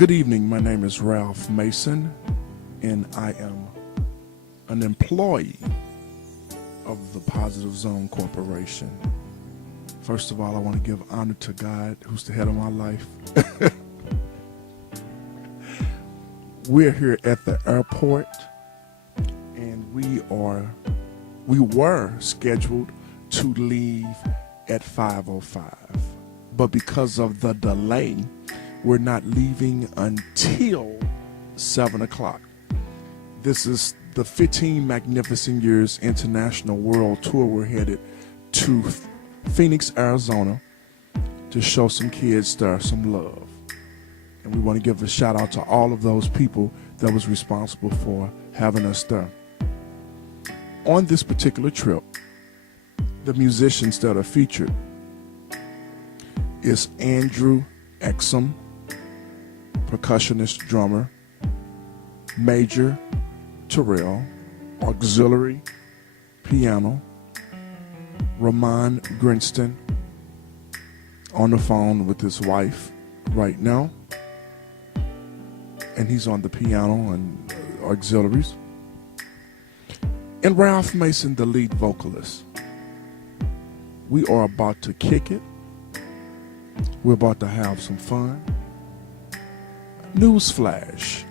Good evening, my name is Ralph Mason, and I am an employee of the Positive Zone Corporation. First of all, I want to give honor to God, who's the head of my life. We're here at the airport, and we were scheduled to leave at 5:05, but because of the delay, we're not leaving until 7 o'clock. This is the 15 Magnificent Years International World Tour. We're headed to Phoenix, Arizona to show some kids there some love. And we want to give a shout out to all of those people that was responsible for having us there. On this particular trip, the musicians that are featured is Andrew Exum, percussionist drummer, Major Terrell, auxiliary piano, Ramon Grinston on the phone with his wife right now, and he's on the piano and auxiliaries, and Ralph Mason, the lead vocalist. We are about to kick it. We're about to have some fun. Newsflash,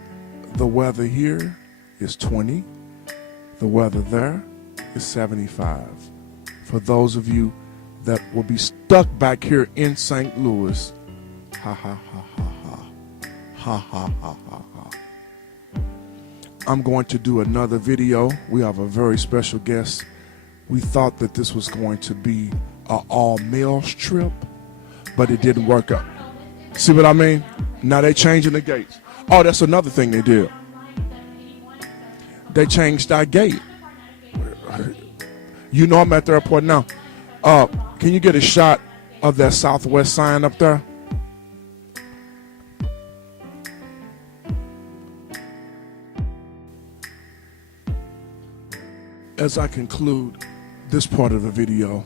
the weather here is 20. The weather there is 75. For those of you that will be stuck back here in St. Louis, ha ha ha ha ha, ha ha ha ha ha. I'm going to do another video. We have a very special guest. We thought that this was going to be an all-males trip, but it didn't work out. See what I mean? Now they changing the gates. Oh, that's another thing they did. They changed our gate. You know I'm at the airport now. Can you get a shot of that Southwest sign up there? As I conclude this part of the video,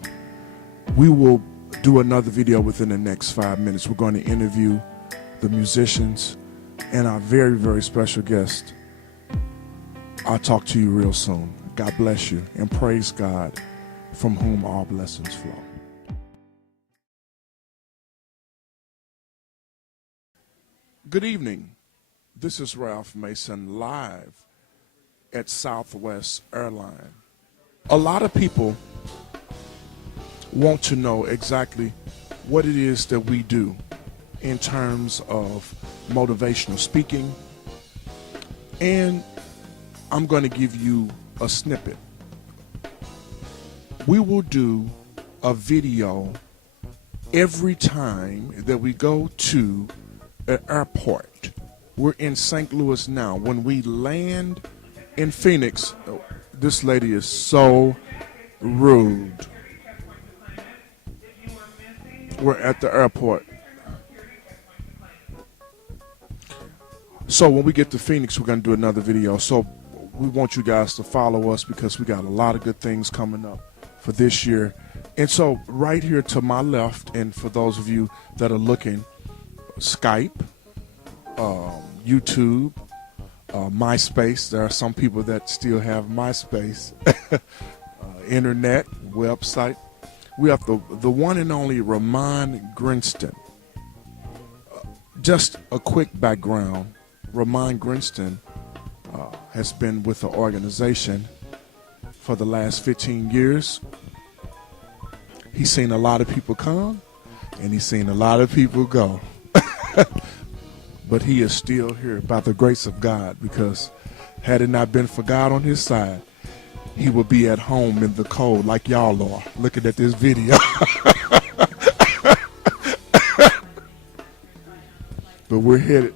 we will do another video within the next 5 minutes. We're going to interview the musicians and our very, very special guest. I'll talk to you real soon. God bless you, and praise God, from whom all blessings flow. Good evening. This is Ralph Mason live at Southwest Airlines. A lot of people want to know exactly what it is that we do in terms of motivational speaking, and I'm going to give you a snippet. We will do a video every time that we go to an airport. We're in St. Louis now. When we land in Phoenix, this lady is so rude. We're at the airport. So when we get to Phoenix, we're going to do another video. So we want you guys to follow us because we got a lot of good things coming up for this year. And so right here to my left, and for those of you that are looking, Skype, YouTube, MySpace. There are some people that still have MySpace. Internet, website. We have the one and only Ramon Grinston. Just a quick background. Ramon Grinston has been with the organization for the last 15 years. He's seen a lot of people come, and he's seen a lot of people go. But he is still here by the grace of God, because had it not been for God on his side, he would be at home in the cold like y'all are looking at this video. But we're headed.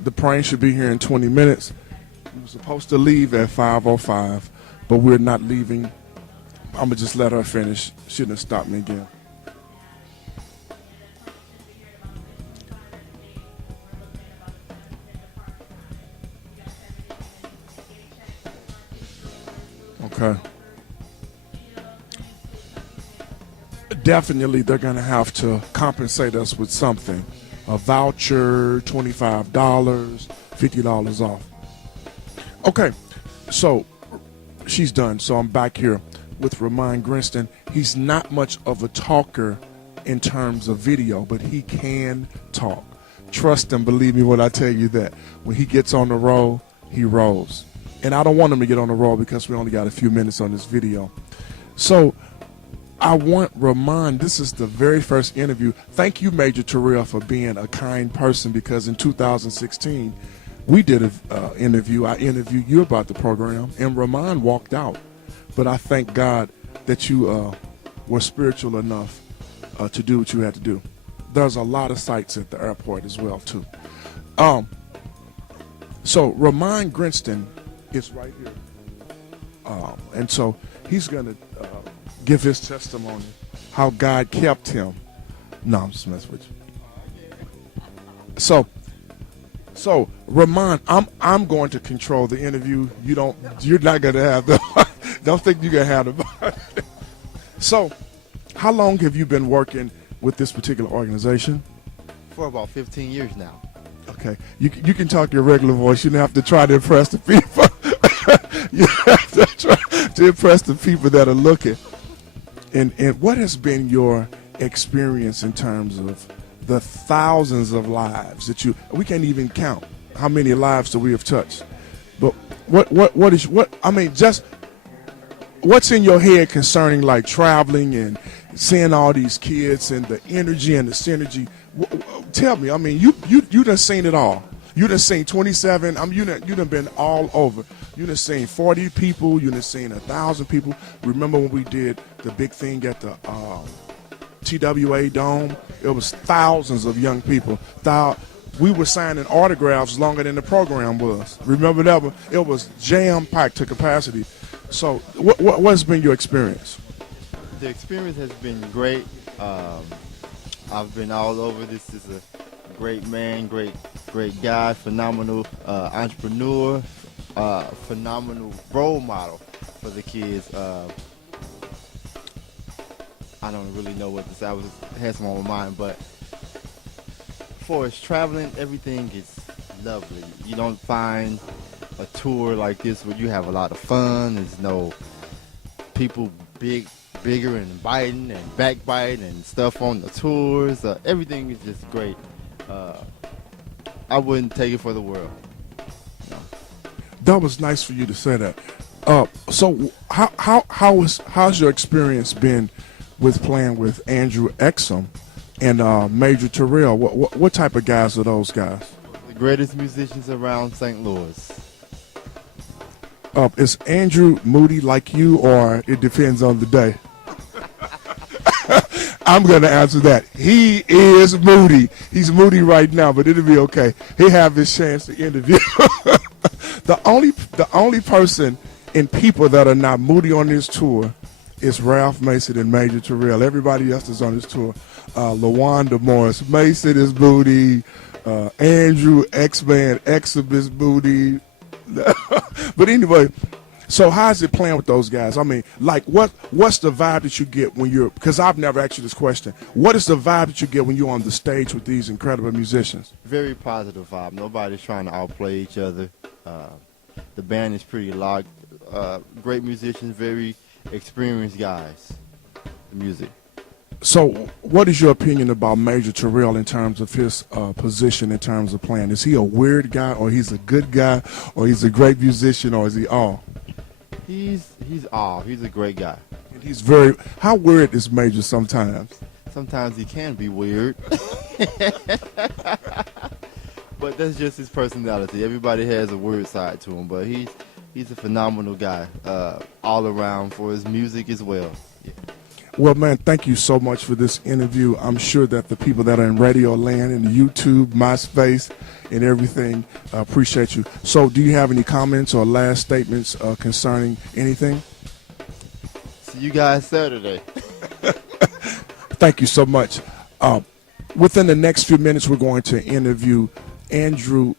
The plane should be here in 20 minutes. We were supposed to leave at 5:05, but we're not leaving. I'm going to just let her finish. She didn't stop me again. Okay. definitely they're going to have to compensate us with something. A voucher, $25, $50 off. Okay, so she's done. So I'm back here with Ramon Grinston. He's not much of a talker in terms of video, but he can talk. Trust and believe me when I tell you that. When he gets on the roll, he rolls. And I don't want him to get on the roll because we only got a few minutes on this video. So I want Ramon, this is the very first interview. Thank you, Major Terrell, for being a kind person, because in 2016, we did an interview. I interviewed you about the program, and Ramon walked out. But I thank God that you were spiritual enough to do what you had to do. There's a lot of sites at the airport as well, too. So Ramon Grinston is right here. And so he's going to give his testimony, how God kept him. No, I'm just messing with you. So Ramon, I'm going to control the interview. You're not going to have the. Don't think you're going to have the. So, how long have you been working with this particular organization? For about 15 years now. Okay, you can talk your regular voice. You don't have to try to impress the people. You have to try to impress the people that are looking. And what has been your experience in terms of the thousands of lives that we can't even count how many lives that we have touched. But just what's in your head concerning like traveling and seeing all these kids and the energy and the synergy? Tell me, I mean, you done seen it all. You done seen 27, you done been all over. You done seen 40 people, you done seen 1,000 people. Remember when we did the big thing at the TWA Dome? It was thousands of young people. We were signing autographs longer than the program was. Remember that one? It was jam-packed to capacity. So what's been your experience? The experience has been great. I've been all over. This is a great man, great guy, phenomenal entrepreneur, phenomenal role model for the kids. I don't really know what to say. I had some on my mind, but for us traveling, everything is lovely. You don't find a tour like this where you have a lot of fun. There's no people bigger and biting and backbiting and stuff on the tours. Everything is just great. I wouldn't take it for the world. No. That was nice for you to say that. So how's your experience been with playing with Andrew Exum and Major Terrell? What type of guys are those guys? The greatest musicians around St. Louis. Is Andrew moody like you, or it depends on the day? I'm going to answer that. He is moody. He's moody right now, but it'll be okay. He'll have his chance to interview. The only person and people that are not moody on this tour is Ralph Mason and Major Terrell. Everybody else is on this tour. LaWanda Morris Mason is moody. Andrew X-Man Exum is moody. But anyway, so how's it playing with those guys? I mean, like, what's the vibe that you get when you're, because I've never asked you this question, what is the vibe that you get when you're on the stage with these incredible musicians? Very positive vibe. Nobody's trying to outplay each other. The band is pretty locked. Great musicians, very experienced guys. The music. So what is your opinion about Major Terrell in terms of his position in terms of playing? Is he a weird guy, or he's a good guy, or he's a great musician, or is he all? He's all. He's a great guy. And he's very, how weird is Major sometimes? Sometimes he can be weird. But that's just his personality. Everybody has a weird side to him, but he's a phenomenal guy all around for his music as well. Yeah. Well, man, thank you so much for this interview. I'm sure that the people that are in Radio Land and YouTube, MySpace, and everything appreciate you. So do you have any comments or last statements concerning anything? See you guys Saturday. Thank you so much. Within the next few minutes, we're going to interview Andrew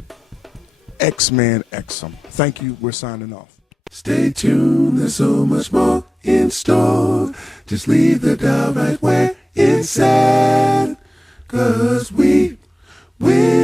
X-Man Exum. Thank you. We're signing off. Stay tuned. There's so much more. in store. Just leave the dial right where it's at. 'Cause we will